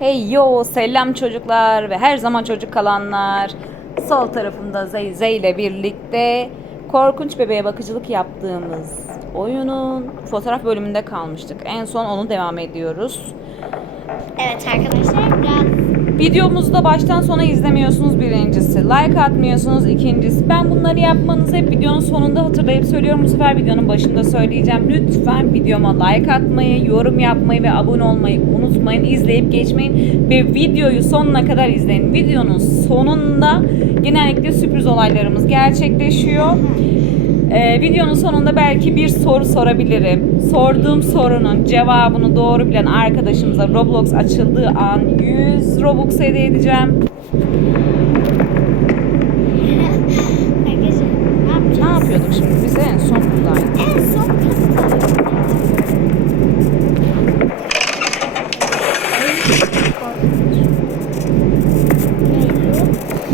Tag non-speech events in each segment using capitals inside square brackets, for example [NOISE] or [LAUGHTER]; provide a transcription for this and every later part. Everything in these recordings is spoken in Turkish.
Hey yo selam çocuklar ve her zaman çocuk kalanlar. Sol tarafımda Zeyze ile birlikte korkunç bebeğe bakıcılık yaptığımız oyunun fotoğraf bölümünde kalmıştık. En son onu devam ediyoruz. Evet arkadaşlar biraz Videomuzu da baştan sona izlemiyorsunuz birincisi. Like atmıyorsunuz ikincisi. Ben bunları yapmanızı hep videonun sonunda hatırlayıp söylüyorum. Bu sefer videonun başında söyleyeceğim. Lütfen videoma like atmayı, yorum yapmayı ve abone olmayı unutmayın. İzleyip geçmeyin ve videoyu sonuna kadar izleyin. Videonun sonunda genellikle sürpriz olaylarımız gerçekleşiyor. Ee, videonun sonunda belki bir soru sorabilirim. Sorduğum sorunun cevabını doğru bilen arkadaşımıza Roblox açıldığı an 100 Robux hediye edeceğim. ne yapıyorduk şimdi? Biz en son buradaydık. En son.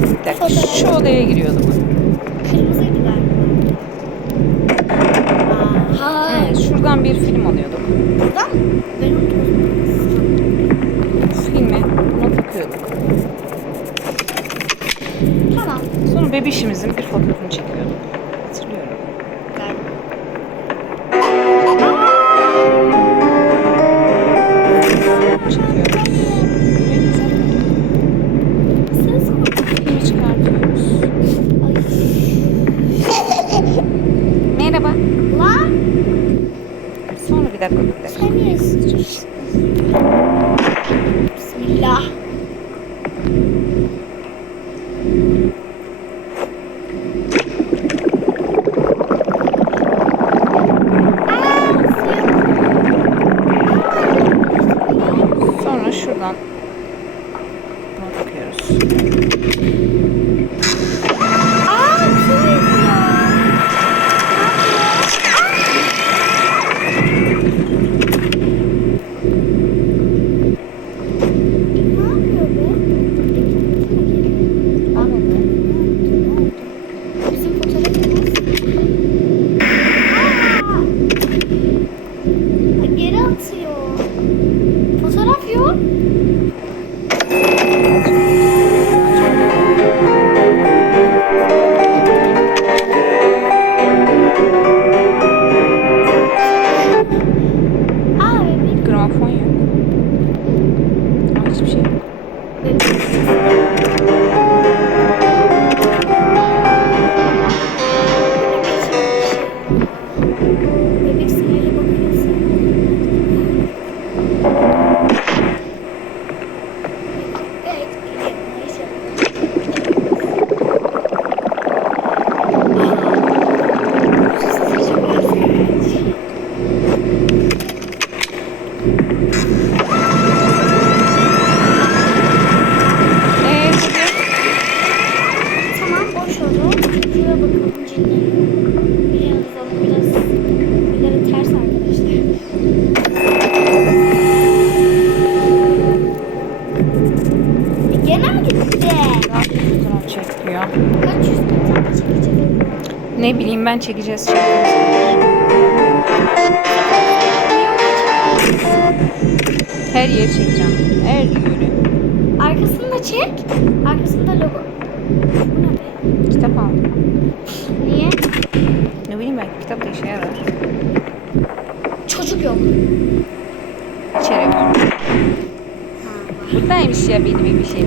Bir dakika, şu odaya giriyorduk. Kırmızıydı galiba. Aha. Evet, şuradan bir film alıyorduk. Buradan mı? Ben unuttum. Filme buna takıyorduk. Tamam. Sonra bebişimizin bir fotoğrafını çekiyorduk. Hatırlıyorum. Merhaba. Lan Sonra bir dakika ben çekeceğiz çekeceğiz. Her yeri çekeceğim. Her yeri. Arkasını da çek. Arkasında logo. Bu ne be? Kitap aldım. Niye? Ne bileyim belki kitap da işe yarar. Çocuk yok. İçeri. Buradaymış ya benim bir şey.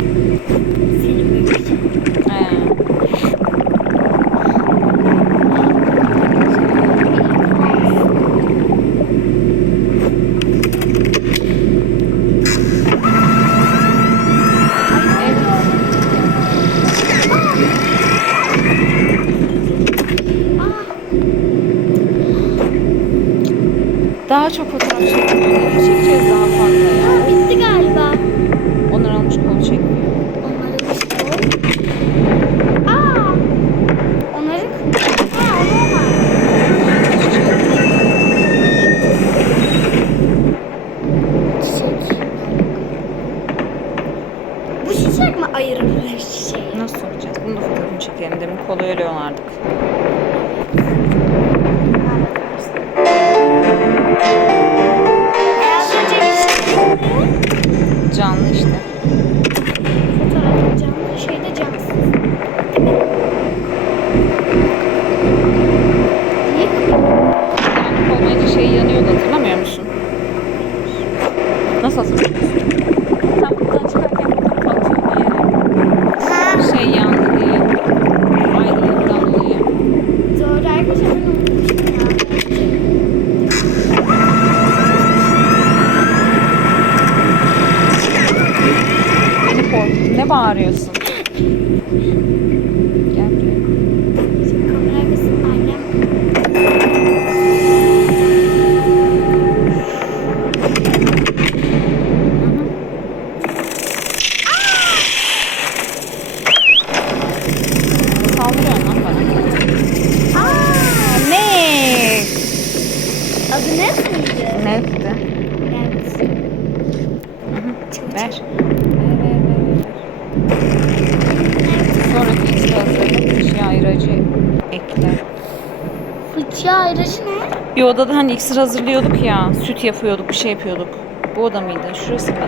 Fıçı ayrıcı ne? Bir odada hani iksir hazırlıyorduk ya. Süt yapıyorduk, bir şey yapıyorduk. Bu oda mıydı? Şurası mıydı?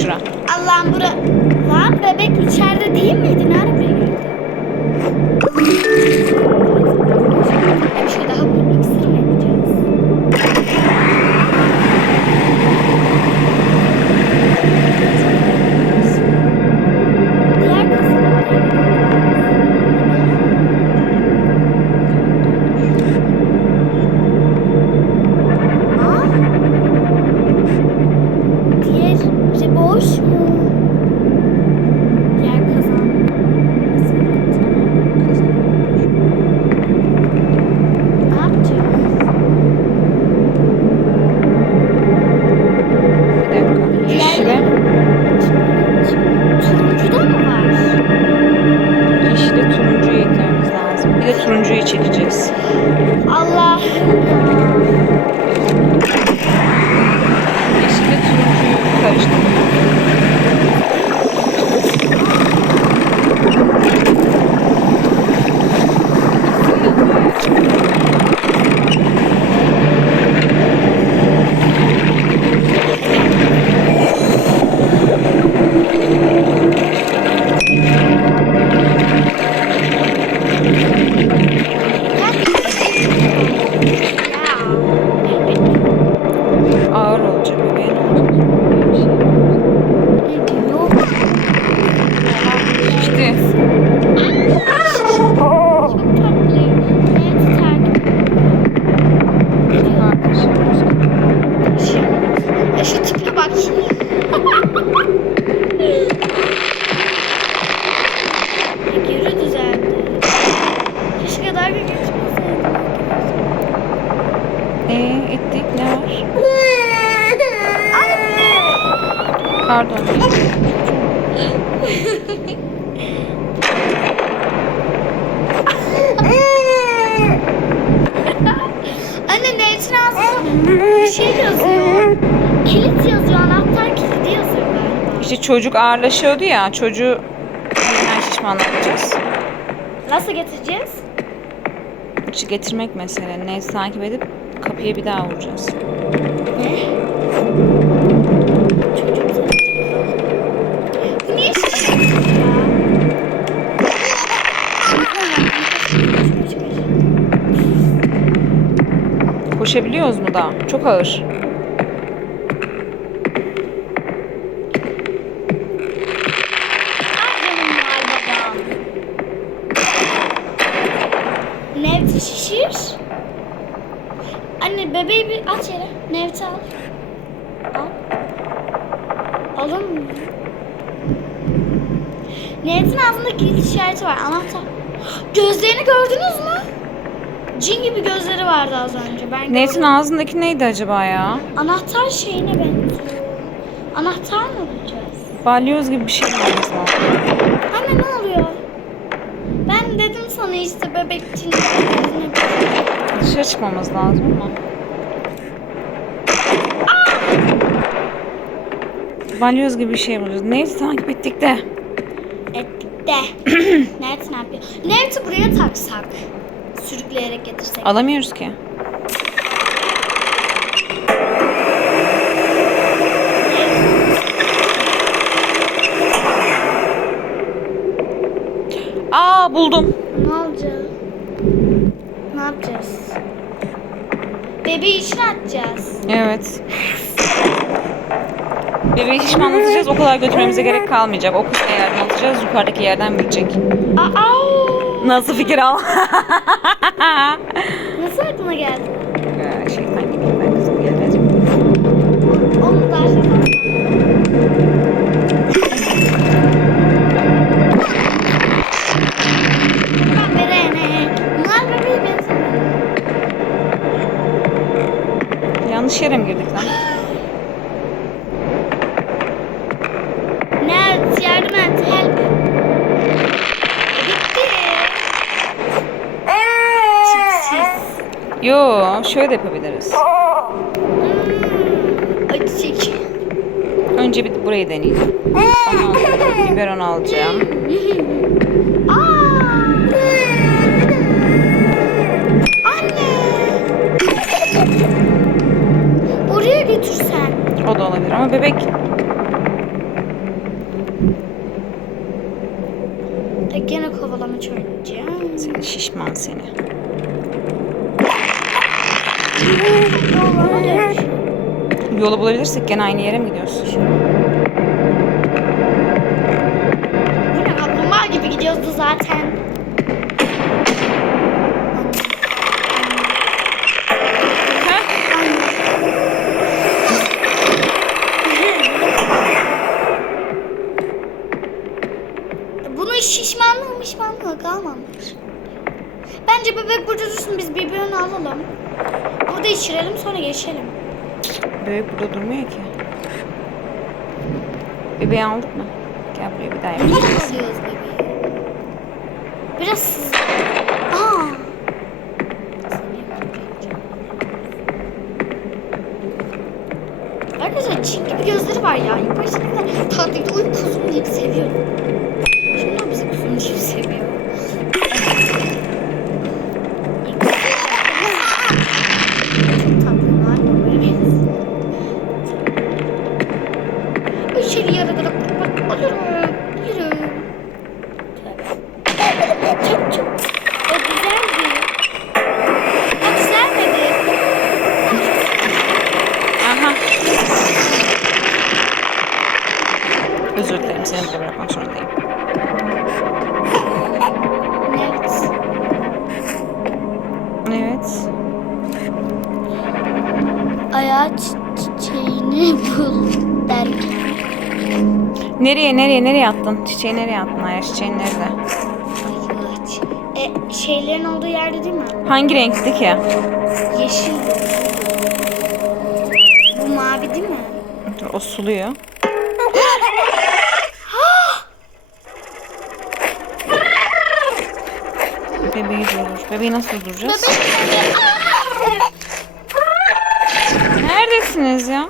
Şura. Allah'ım bura... Lan bebek içeride değil miydi? Nerede girdi? Bir şey daha bu Anne Nevzin ağzında bir şey yazıyor. Kilit yazıyor. Anahtar kilidi yazıyor galiba. İşte çocuk ağırlaşıyordu ya. Çocuğu yeniden şişmanlatacağız. Nasıl getireceğiz? İşte getirmek mesele. Neyse takip edip kapıya bir daha vuracağız. Ne? Koşabiliyoruz mu daha? Çok ağır. Nevti şişir. Anne bebeği bir aç yere. Nevti al. Al. Alın mı? Nevtin ağzında kilit işareti var. Anahtar. Gözlerini gördünüz mü? Cin gibi gözleri vardı az önce. Ben Net'in ağzındaki neydi acaba ya? Anahtar şeyine benziyor. Anahtar mı bulacağız? Balyoz gibi bir şey olması lazım. Anne ne oluyor? Ben dedim sana işte bebek gözüne bir- Dışarı çıkmamız lazım ama. Balyoz gibi bir şey bulacağız. Neyse takip ettik de. ettik de. Nerede ne yapıyor? Nerede buraya taksak? yükleyerek getirsek. Alamıyoruz ki. Aa buldum. Ne olacak? Ne yapacağız? Bebeği içine atacağız. Evet. Bebeği şişman atacağız. O kadar götürmemize gerek kalmayacak. O kuşa yerden atacağız. Yukarıdaki yerden bilecek. Aa! Nasıl fikir al? Nasıl aklına geldi? Ee, Şeytan gibiyim ben kızım. Gel biraz. Onu da benzemiyor. Yanlış yere mi girdik lan? Nerede? Yardım et. Help. Yo, şöyle de yapabiliriz. Acı çekiyor. Önce bir burayı deneyeceğim. Ondan biberon alacağım. Oraya götürsen. O da olabilir ama bebek gene kovalama oynayacağım. seni şişman seni. Yolu bulabilirsek gene aynı yere mi gidiyoruz? Bu ne kaplumbağa gibi gidiyordu zaten. Bebek burada durmuyor ki. Bebeği aldık mı? Gel buraya bir daha bebeği? Biraz sız... Aa! Arkadaşlar Çin gibi gözleri var ya. İlk başta ne kadar tatlıydı. Uy kuzum deyip seviyorum. Şunlar bizi kuzum deyip seviyor. Nereye nereye nereye attın? Çiçeği nereye attın? Ayaş çiçeğin nerede? E, şeylerin olduğu yerde değil mi? Hangi renkti ki? Yeşil. Bu mavi değil mi? O suluyor. Bebeği durdur. Bebeği nasıl durduracağız? Neredesiniz ya?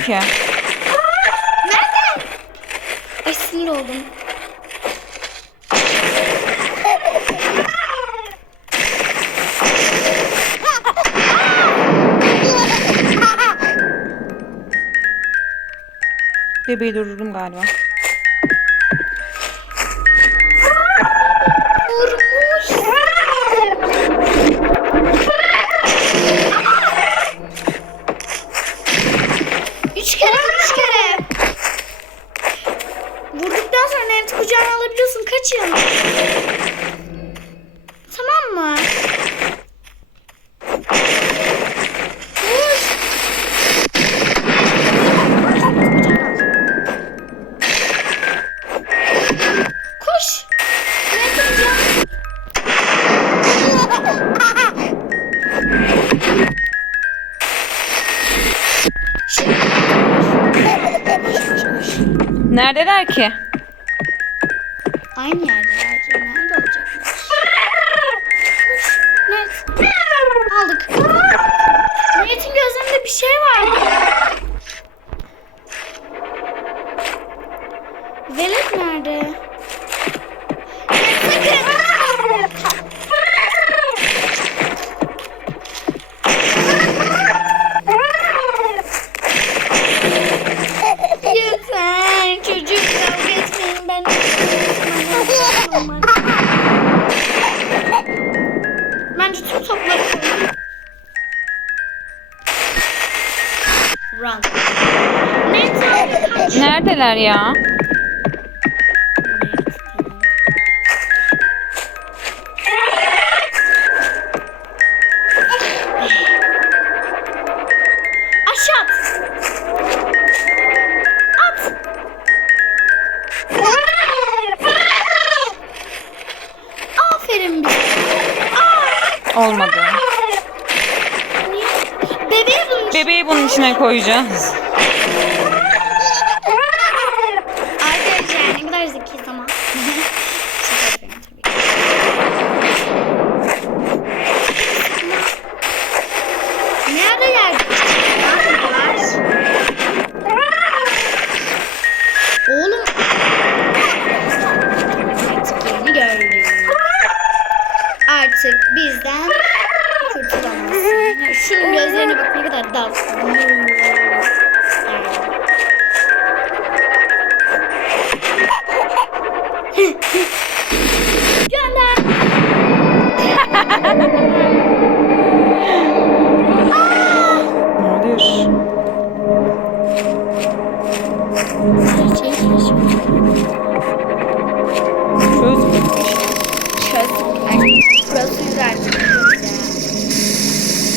Durdurabilirim ki? Nereden? Ay sinir oldum. Bebeği durdurdum galiba. Neredeler ki? Aynı yerdeler. Nerede olacaklar? Net. Aldık. Niyetin gözlerinde bir şey var. Velet nerede? önce tüm topları Run. Neredeler ya? Koyacağız.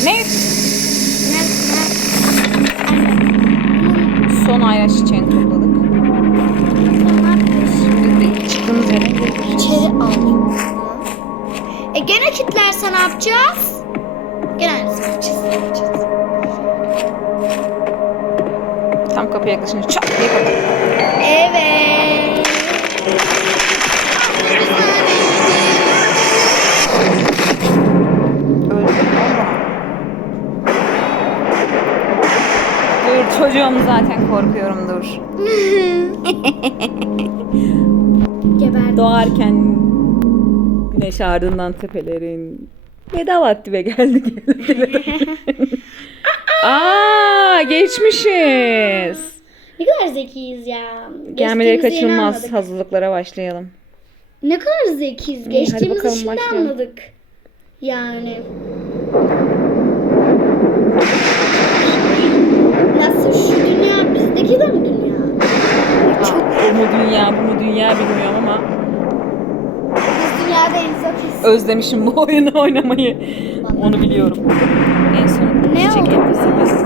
Ne? Ne? Son ayraç çiçeğini topladık. Şimdi de çıktığımız yere İçeri al. E gene kilitlerse ne yapacağız? Gene aynısını yapacağız. Tam kapıya yaklaşınca çat diye kapat. Evet. Çocuğum zaten korkuyorum dur. [LAUGHS] Geberdim. Doğarken güneş ardından tepelerin veda vakti ve geldi. [LAUGHS] Aa geçmişiz. Ne kadar zekiyiz ya. Gelmeleri Geçtiğimizi yeni kaçınılmaz. anladık. Hazırlıklara başlayalım. Ne kadar zekiyiz. İyi, hadi Geçtiğimizi bakalım şimdi başlayalım. anladık. Yani. Nasıl? Şu bizdeki de mi dünya? Çok mu dünya, bu mu dünya bilmiyorum ama biz dünyadayız okey. özlemişim bu oyunu oynamayı. Onu biliyorum. En son Ne çiçek oldu? elbisemiz.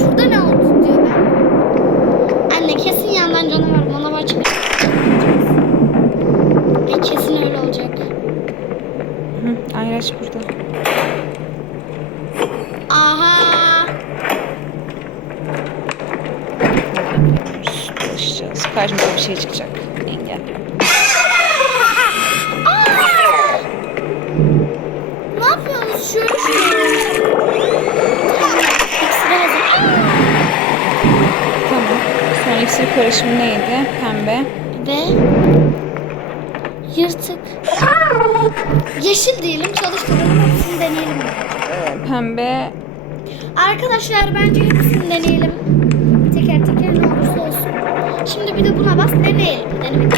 Şurada ne oldu diyor ben. Anne kesin yandan canavar manavar çıkacak. E kesin öyle olacak. Hı, Ayraç burada. Aha. Çalışacağız. Karşımıza bir şey çıkacak. Engelliyorum. Ne yapıyorsunuz? Şöyle şöyle. Hazır. Tamam. Son iksir karışımı neydi? Pembe. Ve yırtık. Yeşil diyelim çalıştıralım hepsini deneyelim. Pembe. Arkadaşlar bence hepsini deneyelim. Şimdi bir de buna bas deneyelim. Denemek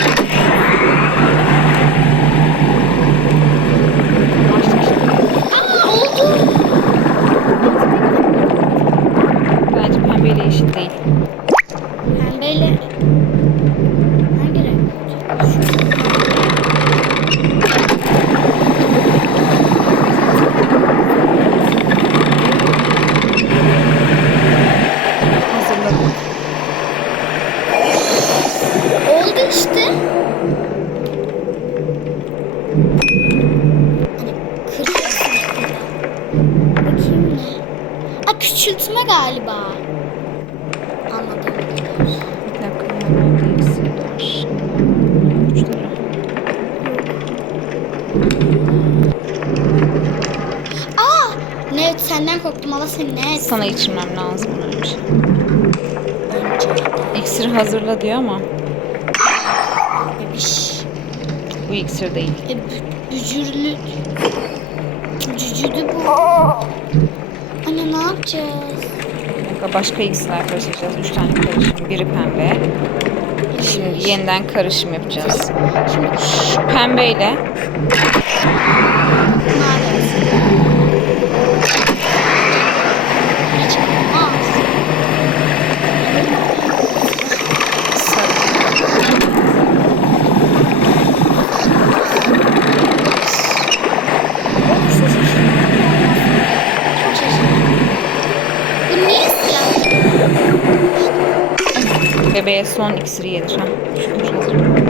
Etsin? Sana içirmem lazım önce. Önce İksir hazırla diyor ama bebiş. bu iksir değil. E, bü- bücürlü. Cücüdü bu. Anne ne yapacağız? Dakika, Başka iksirler karıştıracağız. Üç tane karışım. Biri pembe. Şimdi yeniden karışım yapacağız. Şimdi pembeyle bebeğe son iksiri yedir. Ha. Şükür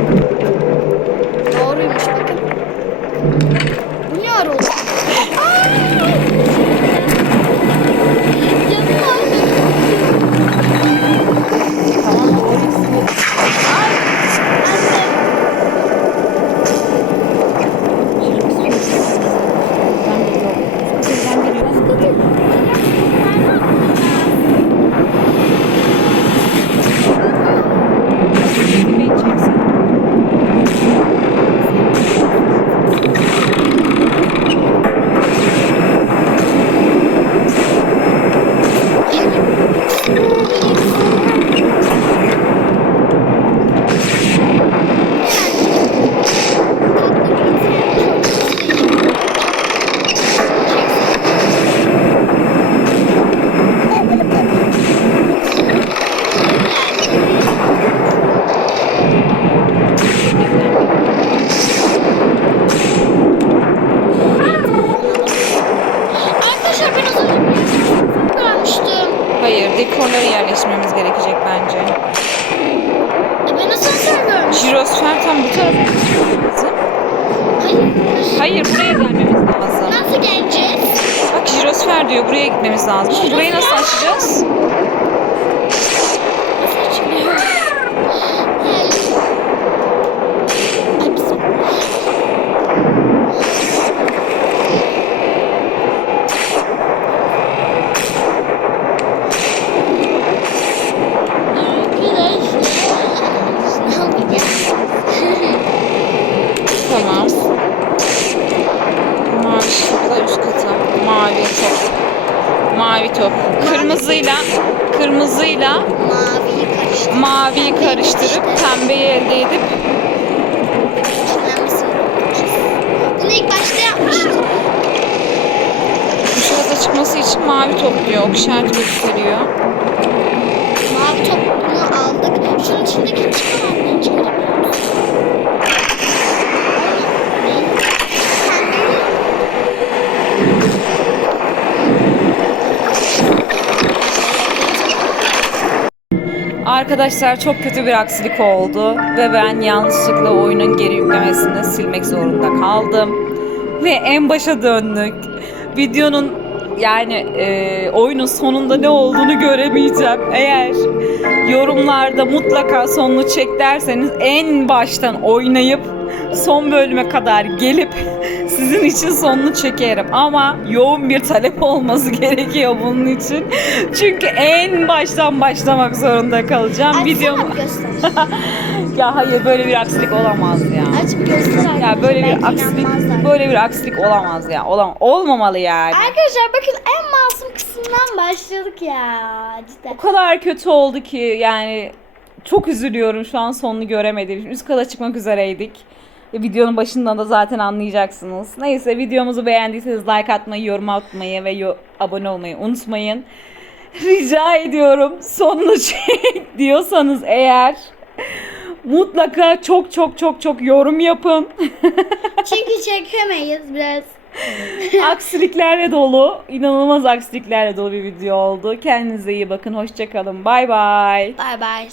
Arkadaşlar çok kötü bir aksilik oldu ve ben yanlışlıkla oyunun geri yüklemesini silmek zorunda kaldım. Ve en başa döndük. Videonun yani e, oyunun sonunda ne olduğunu göremeyeceğim. Eğer yorumlarda mutlaka sonunu çek derseniz en baştan oynayıp son bölüme kadar gelip sizin için sonunu çekerim. Ama yoğun bir talep olması [LAUGHS] gerekiyor bunun için. Çünkü en baştan başlamak zorunda kalacağım. Açsana bir göster. [LAUGHS] Ya hayır böyle bir aksilik olamaz ya. Aç bir göster. Ya böyle Belki bir aksilik inanmazlar. böyle bir aksilik olamaz ya. Olam olmamalı yani. Arkadaşlar bakın en masum kısmından başladık ya. Cidden. O kadar kötü oldu ki yani çok üzülüyorum şu an sonunu göremedim. Üst kata çıkmak üzereydik. E, Videonun başından da zaten anlayacaksınız. Neyse videomuzu beğendiyseniz like atmayı, yorum atmayı ve yo- abone olmayı unutmayın. [LAUGHS] Rica ediyorum sonunu [LAUGHS] çek diyorsanız eğer mutlaka çok çok çok çok yorum yapın. [LAUGHS] Çünkü çekemeyiz biraz. aksiliklerle dolu, inanılmaz aksiliklerle dolu bir video oldu. Kendinize iyi bakın. Hoşçakalın. Bay bay. Bye bye.